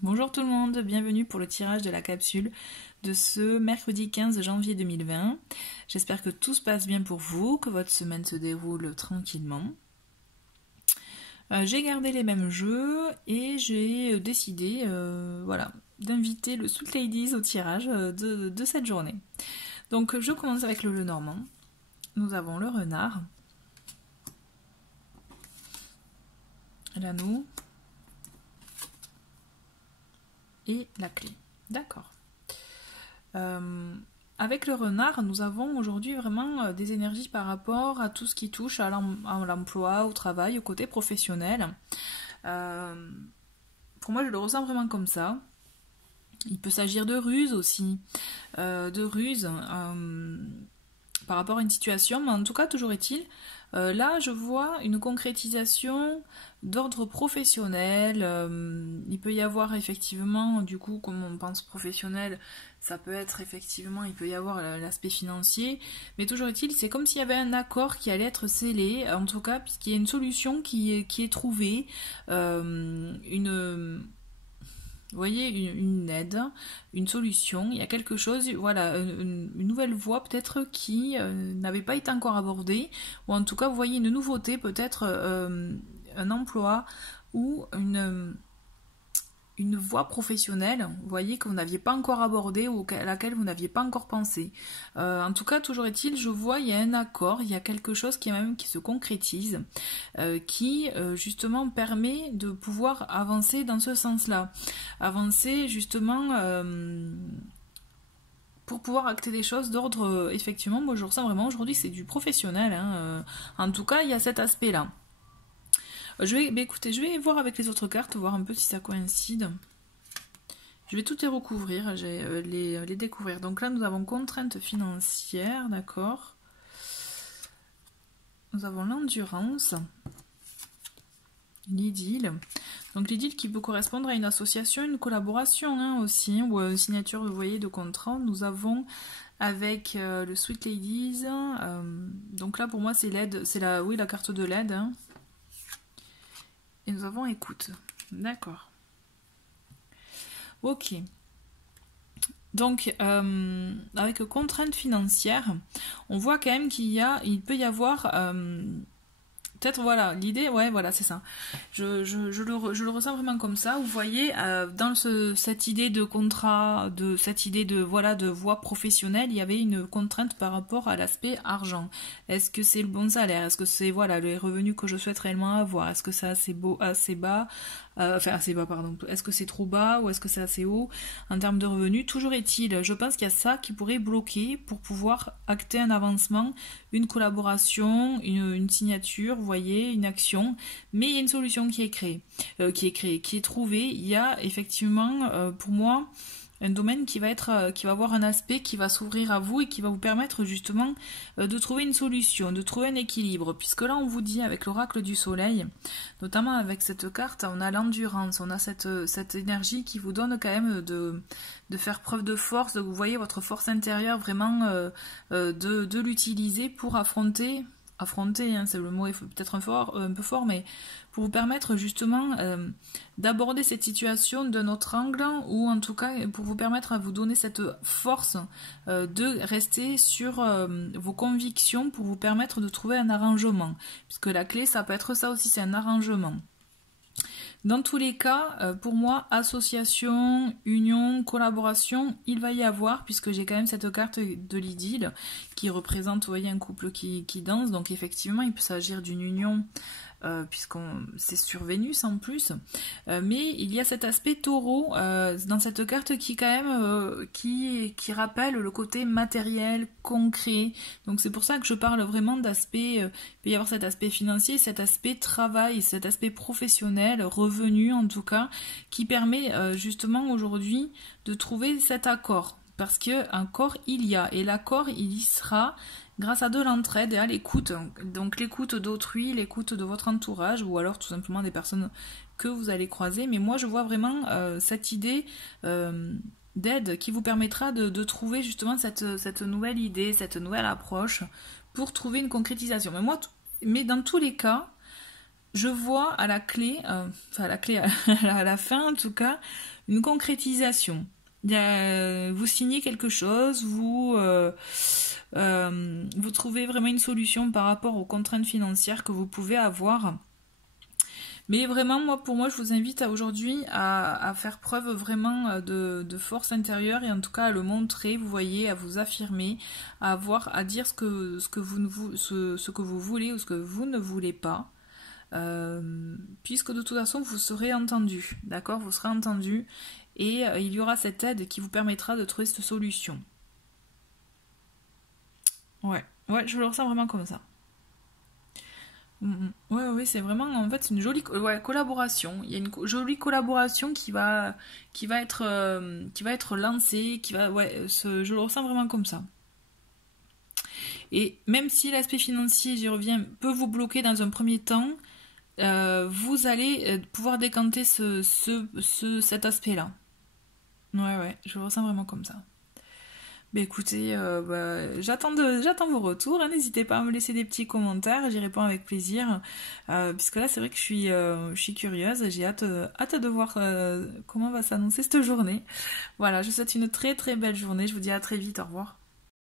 Bonjour tout le monde, bienvenue pour le tirage de la capsule de ce mercredi 15 janvier 2020. J'espère que tout se passe bien pour vous, que votre semaine se déroule tranquillement. J'ai gardé les mêmes jeux et j'ai décidé d'inviter le Sweet Ladies au tirage de cette journée. Donc je commence avec le Lenormand. Nous avons le renard, l'anneau et la clé. D'accord. Avec le renard, nous avons aujourd'hui vraiment des énergies par rapport à tout ce qui touche à l'emploi, au travail, au côté professionnel. Pour moi, je le ressens vraiment comme ça. Il peut s'agir de ruse aussi, par rapport à une situation, mais en tout cas, toujours est-il, là, je vois une concrétisation d'ordre professionnel. Il peut y avoir effectivement, du coup, comme on pense professionnel, ça peut être effectivement, il peut y avoir l'aspect financier, mais toujours est-il, c'est comme s'il y avait un accord qui allait être scellé, en tout cas, puisqu'il y a une solution qui est trouvée, vous voyez, une aide, une solution, il y a quelque chose, voilà, une nouvelle voie peut-être qui n'avait pas été encore abordée, ou en tout cas, vous voyez une nouveauté, peut-être un emploi ou une voie professionnelle, vous voyez, que vous n'aviez pas encore abordée ou à laquelle vous n'aviez pas encore pensé. En tout cas, toujours est-il, je vois, il y a un accord, il y a quelque chose qui se concrétise, qui justement permet de pouvoir avancer dans ce sens-là. Avancer justement pour pouvoir acter des choses d'ordre, effectivement, moi je ressens vraiment aujourd'hui c'est du professionnel, hein, en tout cas il y a cet aspect-là. Écoutez, je vais voir avec les autres cartes, voir un peu si ça coïncide. Je vais tout les recouvrir, les découvrir. Donc là, nous avons contrainte financière, d'accord. Nous avons l'endurance, l'idylle. Donc l'idylle qui peut correspondre à une association, une collaboration hein, aussi, ou une signature, vous voyez, de contrat. Nous avons avec le Sweet Ladies. Donc là, pour moi, c'est l'aide, c'est la carte de l'aide. Hein. Et nous avons écoute. D'accord. Ok. Donc, avec contrainte financière, on voit quand même il peut y avoir... peut-être, voilà, l'idée, ouais, voilà, c'est ça. Je le ressens vraiment comme ça. Vous voyez, dans cette idée de contrat, cette idée de voie professionnelle, il y avait une contrainte par rapport à l'aspect argent. Est-ce que c'est le bon salaire? Est-ce que c'est, les revenus que je souhaite réellement avoir? Est-ce que c'est assez bas? Assez bas, pardon. Est-ce que c'est trop bas ou est-ce que c'est assez haut en termes de revenus? Toujours est-il, je pense qu'il y a ça qui pourrait bloquer pour pouvoir acter un avancement, une collaboration, une signature, vous voyez, une action, mais il y a une solution qui est créée, qui est trouvée. Il y a effectivement, pour moi, un domaine qui va avoir un aspect qui va s'ouvrir à vous et qui va vous permettre justement de trouver une solution, de trouver un équilibre. Puisque là, on vous dit avec l'oracle du soleil, notamment avec cette carte, on a l'endurance, on a cette énergie qui vous donne quand même de faire preuve de force, vous voyez votre force intérieure vraiment de l'utiliser pour affronter, hein, c'est le mot est peut-être un peu fort, mais pour vous permettre justement d'aborder cette situation d'un autre angle, ou en tout cas pour vous permettre à vous donner cette force de rester sur vos convictions pour vous permettre de trouver un arrangement. Puisque la clé, ça peut être ça aussi, c'est un arrangement. Dans tous les cas, pour moi, association, union, collaboration, il va y avoir, puisque j'ai quand même cette carte de l'idylle qui représente, vous voyez, un couple qui danse. Donc effectivement, il peut s'agir d'une union, c'est sur Vénus en plus. Mais il y a cet aspect taureau dans cette carte qui quand même qui rappelle le côté matériel, concret. Donc c'est pour ça que je parle vraiment d'aspect, il peut y avoir cet aspect financier, cet aspect travail, cet aspect professionnel, revenu en tout cas, qui permet justement aujourd'hui de trouver cet accord. Parce qu'un corps il y a, et l'accord il y sera grâce à de l'entraide et à l'écoute. Donc l'écoute d'autrui, l'écoute de votre entourage, ou alors tout simplement des personnes que vous allez croiser. Mais moi je vois vraiment cette idée d'aide qui vous permettra de trouver justement cette nouvelle idée, cette nouvelle approche pour trouver une concrétisation. Mais dans tous les cas, je vois à la clé, enfin à la clé, à la fin en tout cas, une concrétisation. Vous signez quelque chose, vous trouvez vraiment une solution par rapport aux contraintes financières que vous pouvez avoir. Mais vraiment, pour moi, je vous invite aujourd'hui à faire preuve vraiment de force intérieure et en tout cas à le montrer, vous voyez, à vous affirmer, à dire ce que vous voulez ou ce que vous ne voulez pas. Puisque de toute façon, vous serez entendu, d'accord? Vous serez entendu et il y aura cette aide qui vous permettra de trouver cette solution. Ouais, je le ressens vraiment comme ça. Ouais, c'est vraiment en fait une jolie collaboration. Il y a une jolie collaboration qui va être lancée, je le ressens vraiment comme ça. Et même si l'aspect financier, j'y reviens, peut vous bloquer dans un premier temps, vous allez pouvoir décanter cet aspect-là. Ouais, je le ressens vraiment comme ça. Bah écoutez, j'attends vos retours, hein. N'hésitez pas à me laisser des petits commentaires, j'y réponds avec plaisir. Puisque là c'est vrai que je suis curieuse, j'ai hâte de voir comment va s'annoncer cette journée. Voilà, je vous souhaite une très très belle journée, je vous dis à très vite, au revoir.